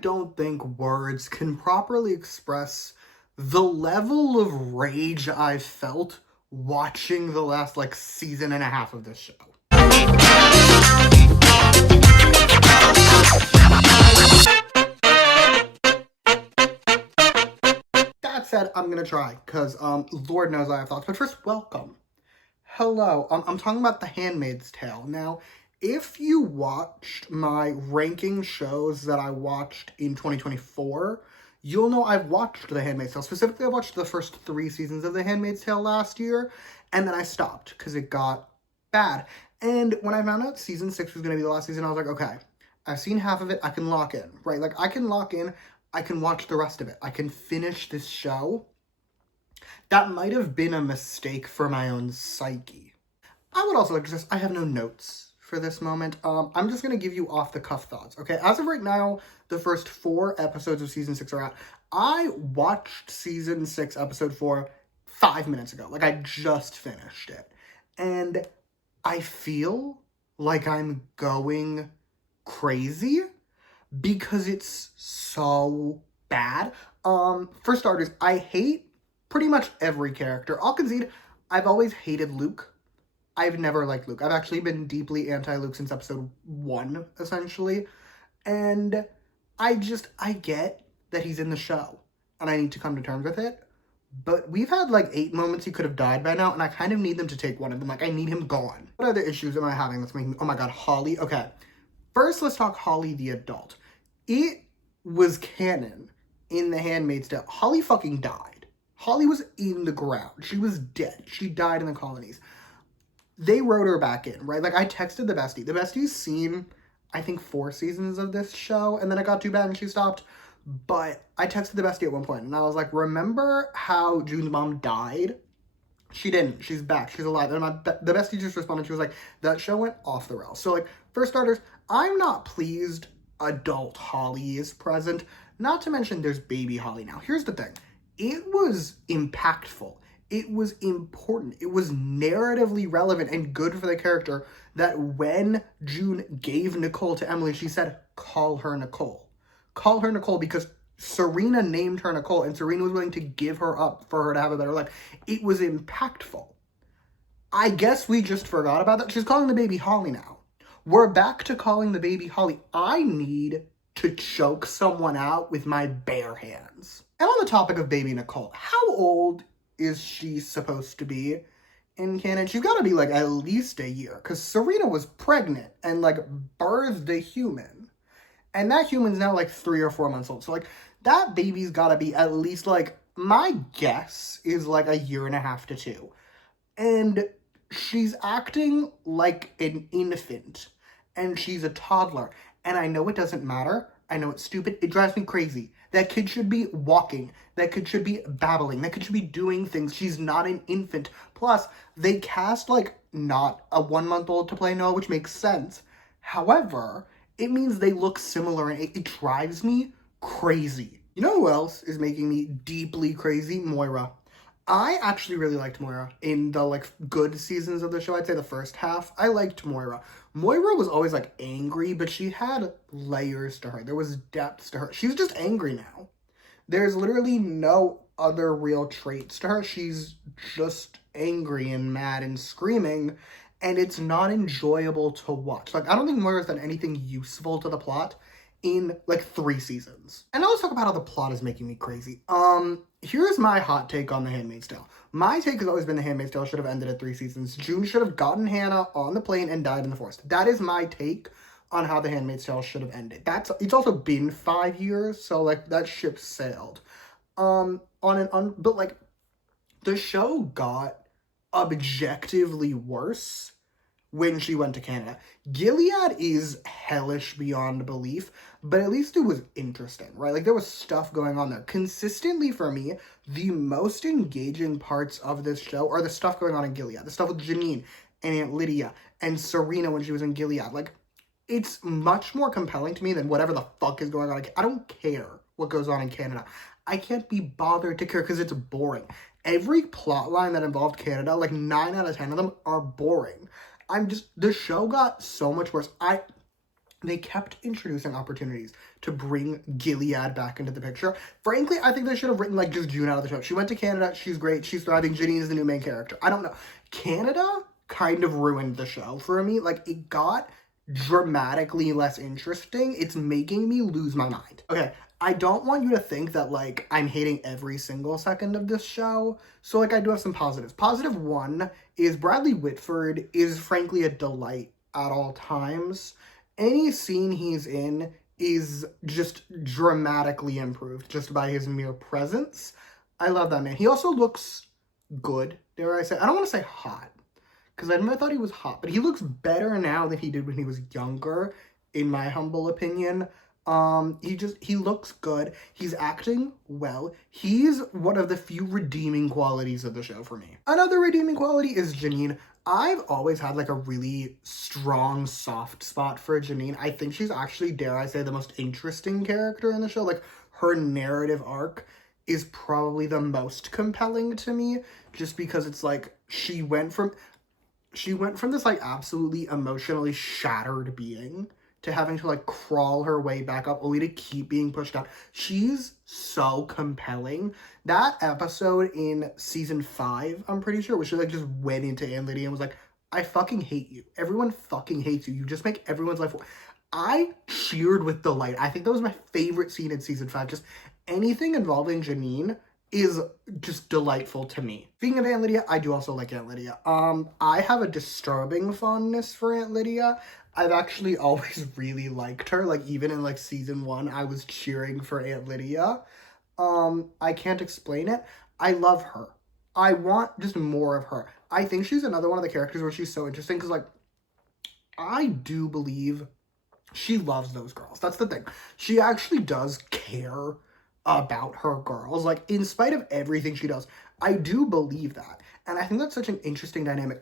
don't think words can properly express the level of rage I've felt watching the last, season and a half of this show. That said, I'm gonna try, because, Lord knows I have thoughts. But first, welcome. Hello, I'm talking about The Handmaid's Tale. Now, if you watched my ranking shows that I watched in 2024, you'll know I've watched The Handmaid's Tale. Specifically, I watched the first 3 seasons of The Handmaid's Tale last year, and then I stopped because it got bad. And when I found out season 6 was going to be the last season, I was like, okay, I've seen half of it, I can lock in, right? I can lock in, I can watch the rest of it. I can finish this show. That might have been a mistake for my own psyche. I would also like to say, I have no notes for this moment. I'm just going to give you off-the-cuff thoughts, okay? As of right now, the first 4 episodes of season 6 are out. I watched season 6, episode 4, 5 minutes ago. I just finished it. And I feel like I'm going crazy because it's so bad. For starters, I hate pretty much every character. I'll concede, I've always hated Luke. I've never liked Luke. I've actually been deeply anti-Luke since episode 1, essentially. And I get that he's in the show, and I need to come to terms with it. But we've had, 8 moments he could have died by now, and I kind of need them to take one of them. I need him gone. What other issues am I having that's making me... Oh my god, Holly. Okay. First, let's talk Holly the adult. It was canon in The Handmaid's Tale. Holly fucking died. Holly was in the ground. She was dead. She died in the colonies. They wrote her back in, right? I texted the bestie. The bestie's seen, I think, 4 seasons of this show, and then it got too bad and she stopped. But I texted the bestie at one point, and I was like, remember how June's mom died? She didn't. She's back. She's alive. And the bestie just responded. She was like, that show went off the rails. So, for starters, I'm not pleased adult Holly is present. Not to mention there's baby Holly now. Here's the thing. It was impactful. It was important. It was narratively relevant and good for the character that when June gave Nicole to Emily, she said, call her Nicole. Call her Nicole because Serena named her Nicole and Serena was willing to give her up for her to have a better life. It was impactful. I guess we just forgot about that. She's calling the baby Holly now. We're back to calling the baby Holly. I need to choke someone out with my bare hands. And on the topic of baby Nicole, how old is she supposed to be in canon? She's got to be at least a year, because Serena was pregnant and birthed a human, and that human's now 3 or 4 months old. So that baby's got to be at least my guess is a year and a half to 2, and she's acting like an infant, and she's a toddler. And I know it doesn't matter. I know it's stupid. It drives me crazy. That kid should be walking. That kid should be babbling. That kid should be doing things. She's not an infant. Plus, they cast, not a 1-month-old to play Noah, which makes sense. However, it means they look similar, and it drives me crazy. You know who else is making me deeply crazy? Moira. I actually really liked Moira in the, good seasons of the show. I'd say the first half. I liked Moira. Moira was always, angry, but she had layers to her. There was depths to her. She's just angry now. There's literally no other real traits to her. She's just angry and mad and screaming, and it's not enjoyable to watch. I don't think Moira's done anything useful to the plot in 3 seasons. And now let's talk about how the plot is making me crazy. Here's my hot take on The Handmaid's Tale. My take has always been The Handmaid's Tale should have ended at 3 seasons. June should have gotten Hannah on the plane and died in the forest. That is my take on how The Handmaid's Tale should have ended. It's also been 5 years, so that ship sailed. But the show got objectively worse when she went to Canada. Gilead is hellish beyond belief, but at least it was interesting, right? There was stuff going on there. Consistently for me, the most engaging parts of this show are the stuff going on in Gilead. The stuff with Janine and Aunt Lydia and Serena when she was in Gilead. It's much more compelling to me than whatever the fuck is going on. I don't care what goes on in Canada. I can't be bothered to care because it's boring. Every plot line that involved Canada, 9 out of 10 of them are boring. The show got so much worse. They kept introducing opportunities to bring Gilead back into the picture. Frankly, I think they should have written, like, just June out of the show. She went to Canada. She's great. She's thriving. Janine is the new main character. I don't know. Canada kind of ruined the show for me. Like, it got dramatically less interesting. It's making me lose my mind. Okay, I don't want you to think that, like, I'm hating every single second of this show. So, like, I do have some positives. Positive one is Bradley Whitford is, frankly, a delight at all times. Any scene he's in is just dramatically improved just by his mere presence. I love that man. He also looks good, dare I say. I don't want to say hot, because I never thought he was hot, but he looks better now than he did when he was younger, in my humble opinion. He looks good. He's acting well. He's one of the few redeeming qualities of the show for me. Another redeeming quality is Janine. I've always had, like, a really strong soft spot for Janine. I think she's actually, dare I say, the most interesting character in the show. Like, her narrative arc is probably the most compelling to me, just because it's like she went from this, like, absolutely emotionally shattered being to having to, like, crawl her way back up only to keep being pushed down. She's so compelling. That episode in season 5, I'm pretty sure, where she, like, just went into Aunt Lydia and was like, I fucking hate you. Everyone fucking hates you. You just make everyone's life. I cheered with delight. I think that was my favorite scene in season 5. Just anything involving Janine is just delightful to me. Speaking of Aunt Lydia, I do also like Aunt Lydia. I have a disturbing fondness for Aunt Lydia. I've actually always really liked her. Like, even in, like, season 1, I was cheering for Aunt Lydia. I can't explain it. I love her. I want just more of her. I think she's another one of the characters where she's so interesting, because, like, I do believe she loves those girls. That's the thing. She actually does care about her girls. Like, in spite of everything she does, I do believe that. And I think that's such an interesting dynamic.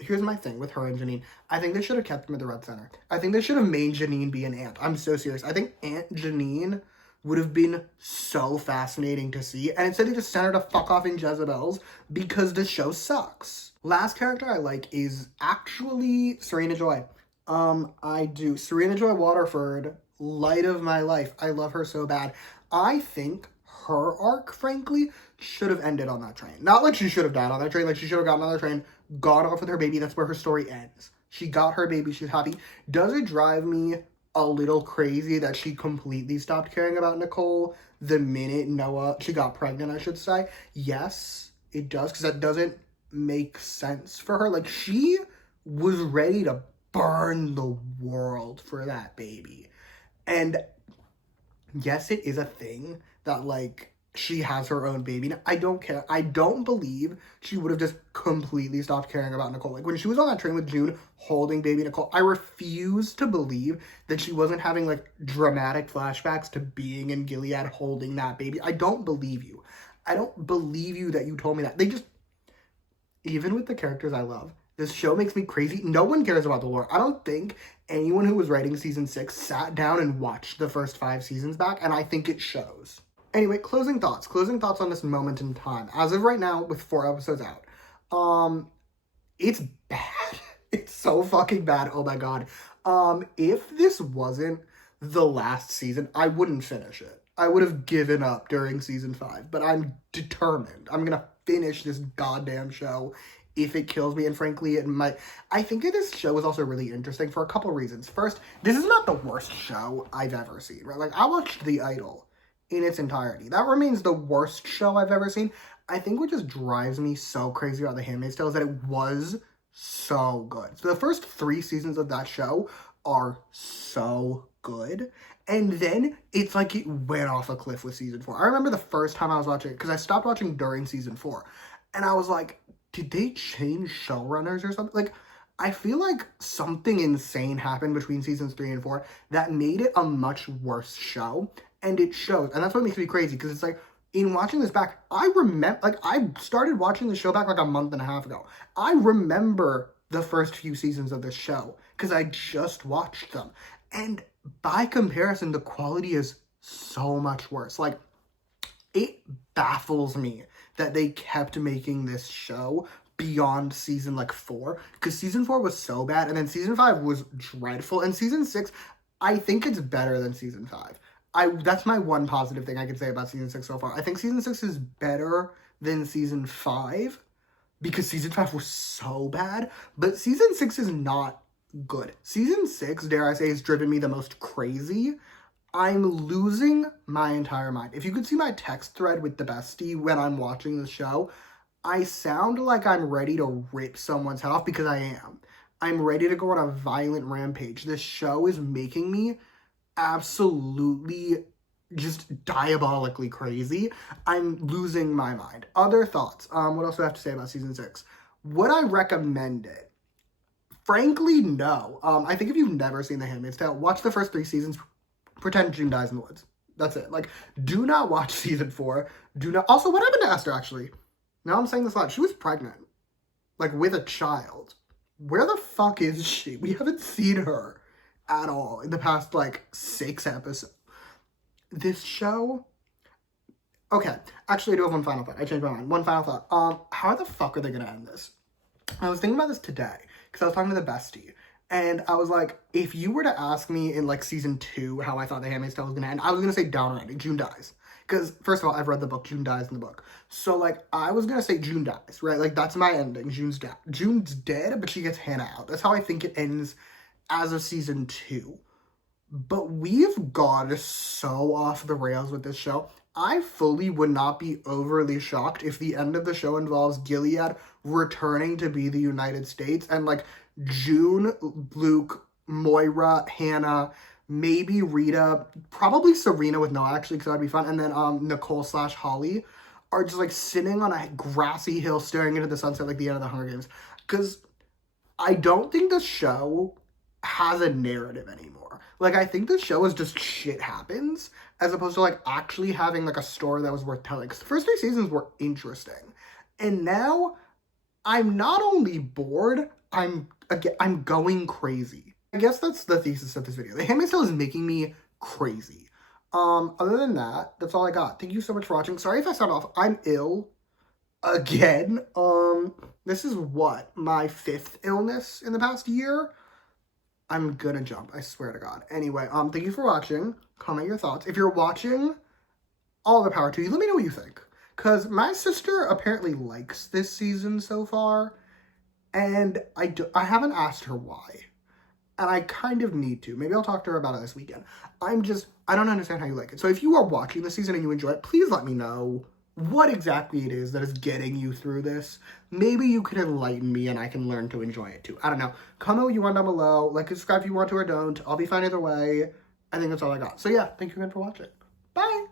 Here's my thing with her and Janine. I think they should have kept them at the Red Center. I think they should have made Janine be an aunt. I'm so serious. I think Aunt Janine would have been so fascinating to see. And instead they just sent her to fuck off in Jezebel's because the show sucks. Last character I like is actually Serena Joy. I do. Serena Joy Waterford, light of my life. I love her so bad. I think her arc, frankly, should have ended on that train. Not like she should have died on that train. Like, she should have gotten on that train, gone off with her baby. That's where her story ends. She got her baby. She's happy. Does it drive me a little crazy that she completely stopped caring about Nicole the minute she got pregnant, I should say? Yes, it does, because that doesn't make sense for her. Like, she was ready to burn the world for that baby. And yes, it is a thing that, like, she has her own baby. Now, I don't care. I don't believe she would have just completely stopped caring about Nicole. Like, when she was on that train with June holding baby Nicole, I refuse to believe that she wasn't having, like, dramatic flashbacks to being in Gilead holding that baby. I don't believe you. I don't believe you that you told me that. Even with the characters I love, this show makes me crazy. No one cares about the lore. I don't think anyone who was writing season 6 sat down and watched the first 5 seasons back, and I think it shows. Anyway, closing thoughts. Closing thoughts on this moment in time. As of right now, with 4 episodes out, it's bad. It's so fucking bad. Oh my god. If this wasn't the last season, I wouldn't finish it. I would have given up during season 5, but I'm determined. I'm gonna finish this goddamn show if it kills me, and frankly, it might. I think that this show is also really interesting for a couple reasons. First, this is not the worst show I've ever seen, right? Like, I watched The Idol in its entirety. That remains the worst show I've ever seen. I think what just drives me so crazy about The Handmaid's Tale is that it was so good. So the first 3 seasons of that show are so good. And then it's like it went off a cliff with season 4. I remember the first time I was watching it, because I stopped watching during season 4. And I was like, did they change showrunners or something? Like, I feel like something insane happened between seasons 3 and 4 that made it a much worse show. And it shows. And that's what makes me crazy, because it's like, in watching this back, I remember, like, I started watching the show back like a month and a half ago. I remember the first few seasons of this show, because I just watched them. And by comparison, the quality is so much worse. Like, it baffles me that they kept making this show beyond season, like, 4. Because season 4 was so bad, and then season 5 was dreadful. And season 6, I think it's better than season 5. That's my one positive thing I can say about season 6 so far. I think season 6 is better than season 5 because season 5 was so bad, but season 6 is not good. Season 6, dare I say, has driven me the most crazy. I'm losing my entire mind. If you could see my text thread with the bestie when I'm watching the show, I sound like I'm ready to rip someone's head off because I am. I'm ready to go on a violent rampage. This show is making me absolutely just diabolically crazy. I'm losing my mind. Other thoughts? What else do I have to say about season 6? Would I recommend it? Frankly, no. I think if you've never seen The Handmaid's Tale, watch the first 3 seasons. Pretend June dies in the woods. That's it. Like, do not watch season 4. Do not. Also, what happened to Esther? Actually, now I'm saying this a lot. She was pregnant, like with a child. Where the fuck is she? We haven't seen her at all in the past like 6 episodes. This show. Okay, actually, I do have one final thought. I changed my mind. One final thought. How the fuck are they gonna end this? I was thinking about this today because I was talking to the bestie, and I was like, if you were to ask me in like season 2 how I thought The Handmaid's Tale was gonna end, I was gonna say down already. June dies. Because first of all, I've read the book. June dies in the book. So like, I was gonna say June dies, right? Like that's my ending. June's dead. June's dead, but she gets Hannah out. That's how I think it ends as of season 2. But we've gone so off the rails with this show. I fully would not be overly shocked if the end of the show involves Gilead returning to be the United States and like June, Luke, Moira, Hannah, maybe Rita, probably Serena with Noah actually because that'd be fun, and then Nicole / Holly are just like sitting on a grassy hill staring into the sunset like the end of the Hunger Games. Because I don't think the show has a narrative anymore. Like, I think the show is just shit happens, as opposed to, like, actually having, like, a story that was worth telling. Because the first 3 seasons were interesting. And now, I'm not only bored, I'm going crazy. I guess that's the thesis of this video. The Handmaid's Tale is making me crazy. Other than that, that's all I got. Thank you so much for watching. Sorry if I sound off. I'm ill. Again. This is what? My 5th illness in the past year? I'm gonna jump, I swear to God. Anyway, thank you for watching. Comment your thoughts. If you're watching, all the power to you. Let me know what you think. Because my sister apparently likes this season so far. And I haven't asked her why. And I kind of need to. Maybe I'll talk to her about it this weekend. I don't understand how you like it. So if you are watching this season and you enjoy it, please let me know what exactly it is that is getting you through this. Maybe you can enlighten me and I can learn to enjoy it too. I don't know. Comment what you want down below. Like, subscribe if you want to or don't. I'll be fine either way. I think that's all I got. So yeah, thank you again for watching. Bye!